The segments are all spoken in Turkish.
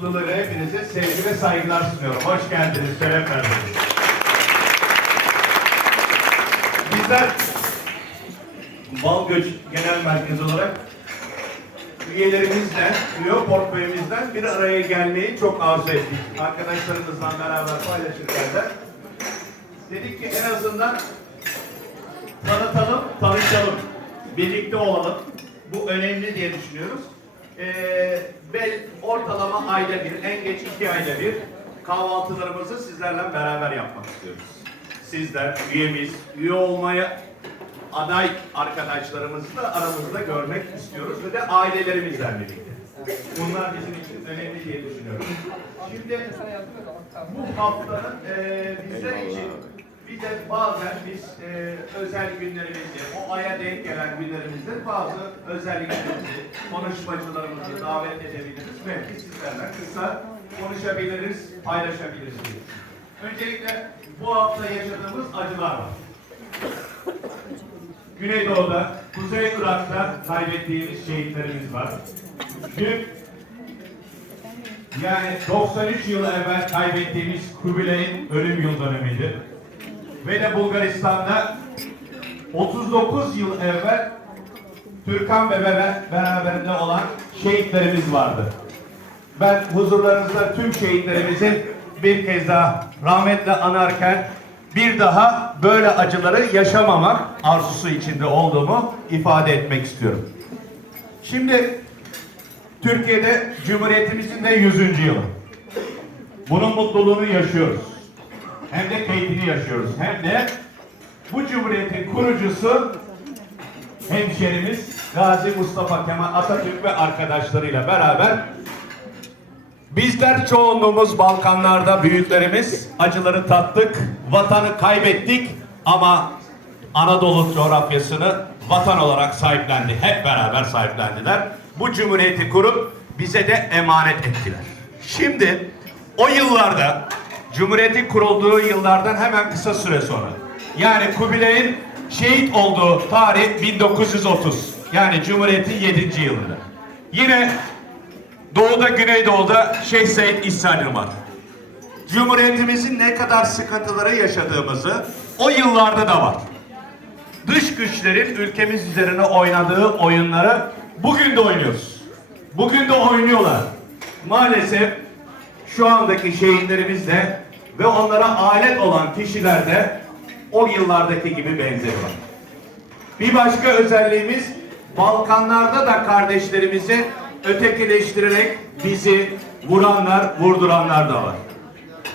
mutluluğuyla hepinize sevgi ve saygılar sunuyorum. Hoş geldiniz, şeref verdiniz. Bizler Balgöç Genel Merkezi olarak üyelerimizle, üye portföyümüzden bir araya gelmeyi çok arzu ettik. Arkadaşlarımızla beraber paylaşırken de dedik ki en azından tanıtalım, tanışalım, birlikte olalım. Bu önemli diye düşünüyoruz. Ee, bel ortalama ayda bir, en geç iki ayda bir kahvaltılarımızı sizlerle beraber yapmak istiyoruz. Sizler, üyemiz, üye olmaya aday arkadaşlarımızı da aramızda görmek istiyoruz ve de ailelerimizle birlikte. Bunlar bizim için önemli diye düşünüyorum. Şimdi bu haftanın e, bizler için bir de bazen biz e, özel günlerimizde, o aya denk gelen günlerimizde bazı özelliklerimizi, konuşmacılarımızı davet edebiliriz. Belki sizlerle kısa konuşabiliriz, paylaşabiliriz. Öncelikle bu hafta yaşadığımız acılar var. Güneydoğu'da, Kuzey Irak'ta kaybettiğimiz şehitlerimiz var. Dün yani 93 yıl evvel kaybettiğimiz Kubilay'ın ölüm yıl dönümüydü. Ve de Bulgaristan'da 39 yıl evvel Türkan Bebe'yle beraberinde olan şehitlerimiz vardı. Ben huzurlarınızda tüm şehitlerimizi bir kez daha rahmetle anarken bir daha böyle acıları yaşamamak arzusu içinde olduğumu ifade etmek istiyorum. Şimdi Türkiye'de Cumhuriyetimizin de 100. yılı. Bunun mutluluğunu yaşıyoruz. Hem de keyfini yaşıyoruz. Hem de bu Cumhuriyet'in kurucusu hemşerimiz Gazi Mustafa Kemal Atatürk ve arkadaşlarıyla beraber bizler çoğunluğumuz Balkanlarda büyüklerimiz acıları tattık, vatanı kaybettik ama Anadolu coğrafyasını vatan olarak sahiplendi. Hep beraber sahiplendiler. Bu cumhuriyeti kurup bize de emanet ettiler. Şimdi o yıllarda Cumhuriyetin kurulduğu yıllardan hemen kısa süre sonra yani Kubilay'ın şehit olduğu tarih 1930. Yani Cumhuriyet'in 7. yılında. Yine Doğuda, Güneydoğu'da Şeyh Said İhsan Yılmaz. Cumhuriyetimizin ne kadar sıkıntıları yaşadığımızı o yıllarda da var. Dış güçlerin ülkemiz üzerine oynadığı oyunları bugün de oynuyoruz. Bugün de oynuyorlar. Maalesef şu andaki şehitlerimiz de ve onlara alet olan kişiler de o yıllardaki gibi benzeriyor. Bir başka özelliğimiz Balkanlarda da kardeşlerimizi ötekileştirerek bizi vuranlar, vurduranlar da var.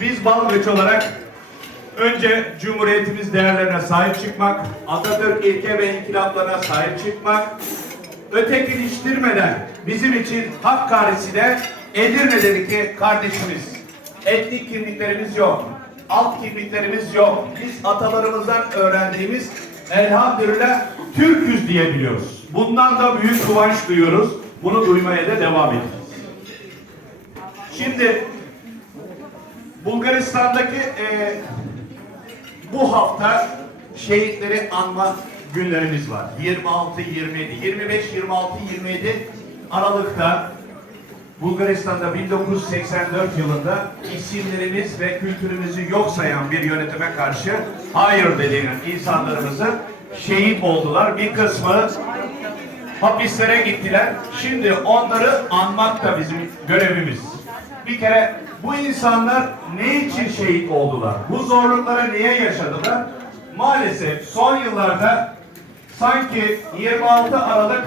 Biz Balgöç olarak önce Cumhuriyetimiz değerlerine sahip çıkmak, Atatürk ilke ve inkılaplarına sahip çıkmak, ötekileştirmeden bizim için Hakkari'sine Edirne'deki kardeşimiz, etnik kimliklerimiz yok, alt kimliklerimiz yok. Biz atalarımızdan öğrendiğimiz elhamdülillah Türküz diyebiliyoruz. Bundan da büyük kıvanç duyuyoruz. Bunu duymaya da devam edeceğiz. Şimdi Bulgaristan'daki e, bu hafta şehitleri anma günlerimiz var. 26, 27, 25, 26, 27 Aralık'ta Bulgaristan'da 1984 yılında isimlerimiz ve kültürümüzü yok sayan bir yönetime karşı hayır dediğin insanlarımızı şehit oldular. Bir kısmı hapislere gittiler. Şimdi onları anmak da bizim görevimiz. Bir kere bu insanlar ne için şehit oldular? Bu zorlukları niye yaşadılar? Maalesef son yıllarda sanki 26 Aralık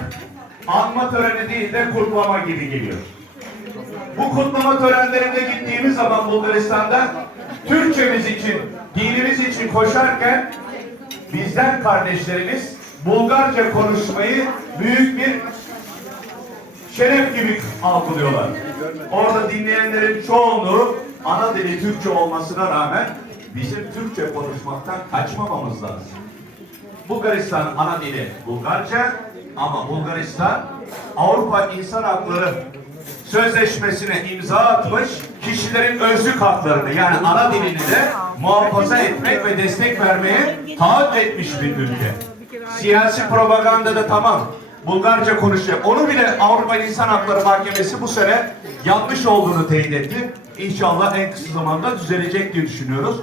anma töreni değil de kutlama gibi geliyor. Bu kutlama törenlerinde gittiğimiz zaman Bulgaristan'da Türkçemiz için, dinimiz için koşarken bizden kardeşlerimiz Bulgarca konuşmayı büyük bir şeref gibi algılıyorlar. Orada dinleyenlerin çoğunluğu ana dili Türkçe olmasına rağmen bizim Türkçe konuşmaktan kaçmamamız lazım. Bulgaristan ana dili Bulgarca ama Bulgaristan Avrupa İnsan Hakları Sözleşmesine imza atmış kişilerin özlük haklarını yani ana dilini de muhafaza etmek ve destek vermeye taahhüt etmiş bir ülke. Siyasi propaganda da tamam. Bulgarca konuşacak. Onu bile Avrupa İnsan Hakları Mahkemesi bu sene yanlış olduğunu teyit etti. İnşallah en kısa zamanda düzelecek diye düşünüyoruz.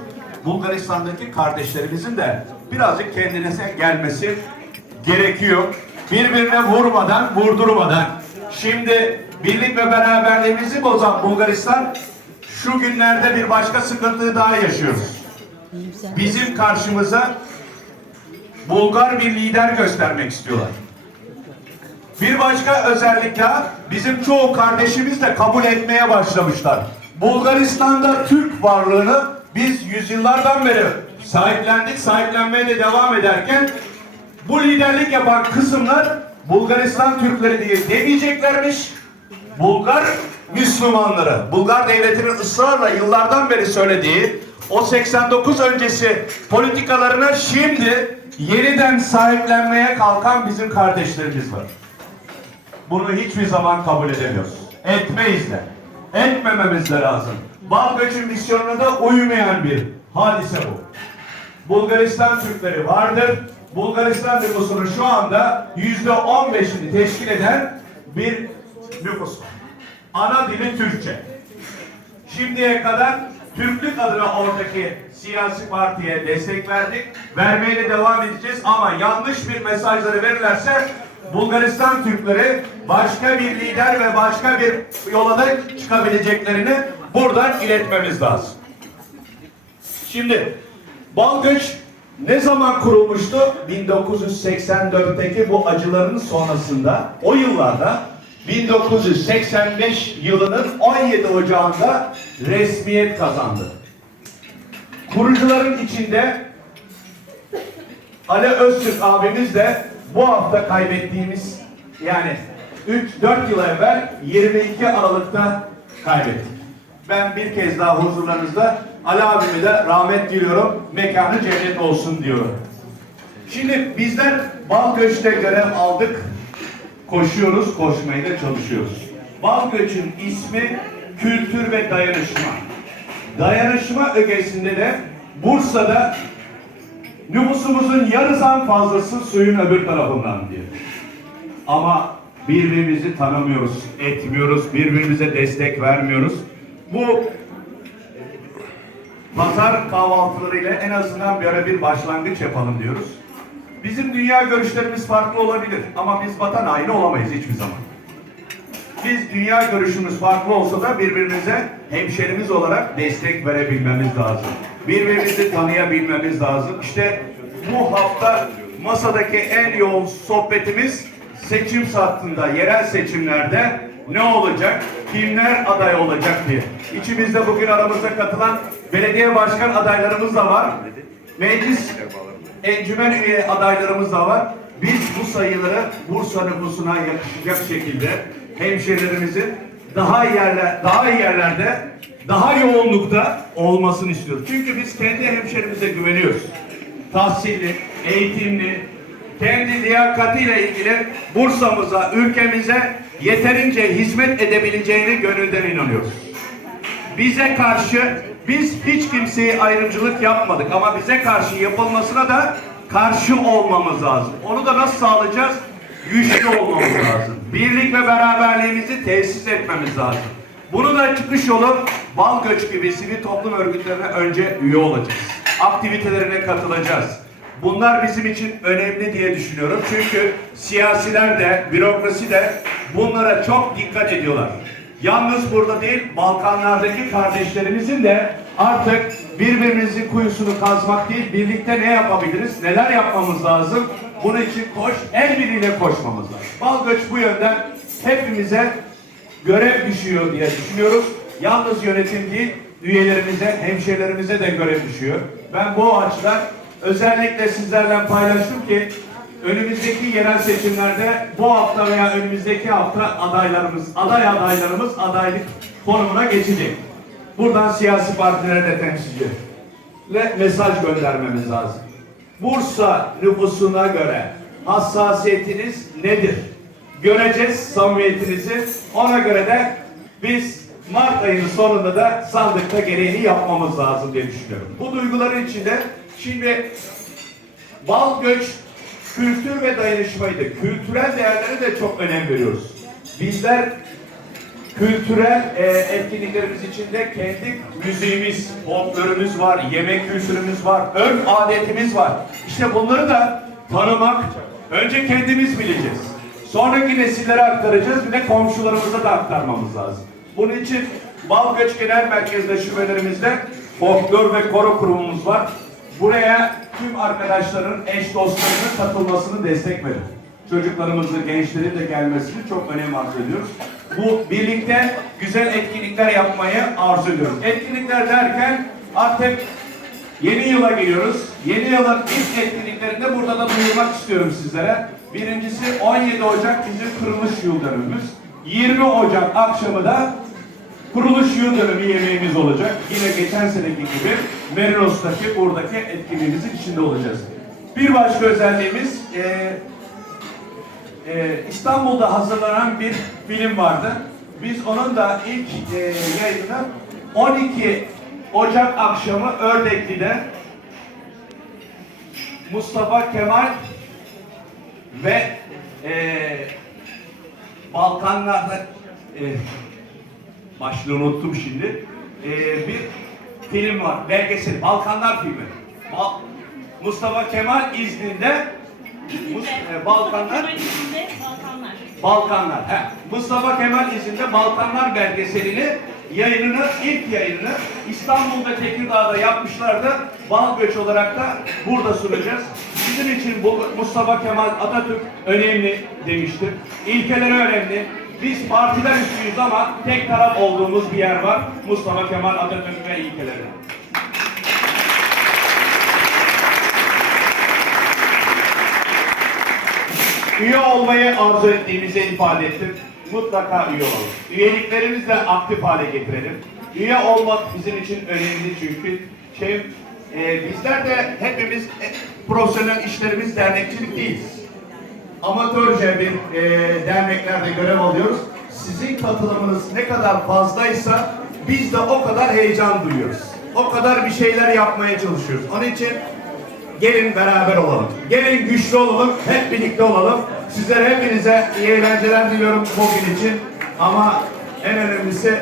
Bulgaristan'daki kardeşlerimizin de birazcık kendinize gelmesi gerekiyor. Birbirine vurmadan, vurdurmadan. Şimdi birlik ve beraberliğimizi bozan Bulgaristan şu günlerde bir başka sıkıntıyı daha yaşıyoruz. Bizim karşımıza Bulgar bir lider göstermek istiyorlar. Bir başka özellik daha bizim çoğu kardeşimiz de kabul etmeye başlamışlar. Bulgaristan'da Türk varlığını biz yüzyıllardan beri sahiplendik, sahiplenmeye de devam ederken bu liderlik yapan kısımlar Bulgaristan Türkleri diye demeyeceklermiş. Bulgar Müslümanları, Bulgar devletinin ısrarla yıllardan beri söylediği o 89 öncesi politikalarına şimdi yeniden sahiplenmeye kalkan bizim kardeşlerimiz var. Bunu hiçbir zaman kabul edemiyoruz. Etmeyiz de. Etmememiz de lazım. Balgöç'ün misyonuna da uymayan bir hadise bu. Bulgaristan Türkleri vardır. Bulgaristan nüfusunun şu anda yüzde on beşini teşkil eden bir nüfus var. Ana dili Türkçe. Şimdiye kadar Türklük adına oradaki siyasi partiye destek verdik. Vermeye de devam edeceğiz ama yanlış bir mesajları verirlerse Bulgaristan Türkleri başka bir lider ve başka bir yola da çıkabileceklerini buradan iletmemiz lazım. Şimdi Balgöç ne zaman kurulmuştu? 1984'teki bu acıların sonrasında o yıllarda 1985 yılının 17 Ocağı'nda resmiyet kazandı. Kurucuların içinde Ali Öztürk abimiz de bu hafta kaybettiğimiz yani 3-4 yıl evvel 22 Aralık'ta kaybettik. Ben bir kez daha huzurlarınızda Ali abime de rahmet diliyorum. Mekanı cennet olsun diyorum. Şimdi bizler Balgöç'te görev aldık. Koşuyoruz, koşmaya da çalışıyoruz. Balgöç'ün ismi kültür ve dayanışma. Dayanışma ögesinde de Bursa'da nüfusumuzun yarısından fazlası suyun öbür tarafından diyor. Ama birbirimizi tanımıyoruz, etmiyoruz, birbirimize destek vermiyoruz. Bu pazar kahvaltılarıyla en azından böyle bir başlangıç yapalım diyoruz. Bizim dünya görüşlerimiz farklı olabilir ama biz vatan haini olamayız hiçbir zaman. Biz dünya görüşümüz farklı olsa da birbirimize hemşerimiz olarak destek verebilmemiz lazım. Birbirimizi tanıyabilmemiz lazım. İşte bu hafta masadaki en yoğun sohbetimiz seçim saatinde, yerel seçimlerde ne olacak, kimler aday olacak diye. İçimizde bugün aramıza katılan belediye başkan adaylarımız da var. Meclis encümen üye adaylarımız da var. Biz bu sayıları Bursa nüfusuna yakışacak şekilde hemşehrilerimizin daha yerler, daha yerlerde, daha yoğunlukta olmasını istiyoruz. Çünkü biz kendi hemşehrimize güveniyoruz. Tahsilli, eğitimli, kendi liyakatiyle ilgili Bursa'mıza, ülkemize yeterince hizmet edebileceğini gönülden inanıyoruz bize karşı biz hiç kimseye ayrımcılık yapmadık ama bize karşı yapılmasına da karşı olmamız lazım. Onu da nasıl sağlayacağız? Güçlü olmamız lazım. Birlik ve beraberliğimizi tesis etmemiz lazım. Bunu da çıkış yolu Balgöç gibi sivil toplum örgütlerine önce üye olacağız. Aktivitelerine katılacağız. Bunlar bizim için önemli diye düşünüyorum. Çünkü siyasiler de, bürokrasi de bunlara çok dikkat ediyorlar. Yalnız burada değil, Balkanlardaki kardeşlerimizin de artık birbirimizin kuyusunu kazmak değil, birlikte ne yapabiliriz, neler yapmamız lazım? Bunun için koş, el birliğiyle koşmamız lazım. Balgöç bu yönden hepimize görev düşüyor diye düşünüyoruz. Yalnız yönetim değil, üyelerimize, hemşehrilerimize de görev düşüyor. Ben bu açıdan özellikle sizlerle paylaştım ki önümüzdeki yerel seçimlerde bu hafta veya önümüzdeki hafta adaylarımız, aday adaylarımız adaylık konumuna geçecek. Buradan siyasi partilere de temsilciyle mesaj göndermemiz lazım. Bursa nüfusuna göre hassasiyetiniz nedir? Göreceğiz samimiyetinizi. Ona göre de biz Mart ayının sonunda da sandıkta gereğini yapmamız lazım diye düşünüyorum. Bu duyguların içinde şimdi bal göç kültür ve dayanışmaydı. Kültürel değerlere de çok önem veriyoruz. Bizler kültürel e, etkinliklerimiz içinde kendi müziğimiz, folklorumuz var, yemek kültürümüz var, örf adetimiz var. İşte bunları da tanımak, önce kendimiz bileceğiz. Sonraki nesillere aktaracağız, bir de komşularımıza da aktarmamız lazım. Bunun için Balgöç Genel Merkez'de şubelerimizde folklor ve koro kurumumuz var. Buraya tüm arkadaşların, eş dostlarının katılmasını destek verin. Çocuklarımızın, gençlerin de gelmesini çok önem arz ediyoruz. Bu birlikte güzel etkinlikler yapmayı arzu ediyoruz. Etkinlikler derken artık yeni yıla giriyoruz. Yeni yılın ilk etkinliklerinde burada da duyurmak istiyorum sizlere. Birincisi 17 Ocak bizim kuruluş yıl dönümümüz. 20 Ocak akşamı da kuruluş yıl dönümü yemeğimiz olacak. Yine geçen seneki gibi Meriros'taki buradaki etkinliğimizin içinde olacağız. Bir başka özelliğimiz eee ee, İstanbul'da hazırlanan bir film vardı. Biz onun da ilk e, yayını 12 Ocak akşamı Ördekli'de Mustafa Kemal ve e, Balkanlarda e, başlığını unuttum şimdi. E, bir film var, belgesel, Balkanlar filmi. Bal- Mustafa Kemal İzni'nde Mus- e, Balkanlar Balkanlar. Balkanlar. He. Mustafa Kemal izinde Balkanlar belgeselini yayınını, ilk yayınını İstanbul'da Tekirdağ'da yapmışlardı. Balgöç olarak da burada sunacağız. Bizim için bu Mustafa Kemal Atatürk önemli demiştim. İlkeleri önemli. Biz partiler üstüyüz ama tek taraf olduğumuz bir yer var. Mustafa Kemal Atatürk ve ilkeleri. Üye olmayı arzu ettiğimizi ifade ettim. Mutlaka üye olalım. Üyeliklerimizi de aktif hale getirelim. Üye olmak bizim için önemli çünkü şey, e, bizler de hepimiz e, profesyonel işlerimiz dernekçilik değiliz. Amatörce bir e, derneklerde görev alıyoruz. Sizin katılımınız ne kadar fazlaysa biz de o kadar heyecan duyuyoruz. O kadar bir şeyler yapmaya çalışıyoruz. Onun için Gelin beraber olalım. Gelin güçlü olalım. Hep birlikte olalım. Sizlere hepinize iyi eğlenceler diliyorum bugün için. Ama en önemlisi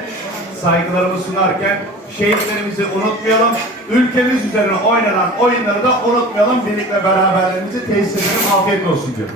saygılarımı sunarken şehitlerimizi unutmayalım. Ülkemiz üzerine oynanan oyunları da unutmayalım. Birlikte beraberliğimizi tesis edelim. Afiyet olsun diyorum.